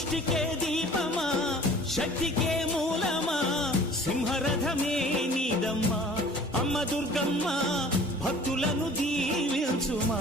సృష్టికే దీపమా శక్తికే మూలమా సింహరథమే నీదమ్మా అమ్మ దుర్గమ్మ భక్తులను దీవించుమా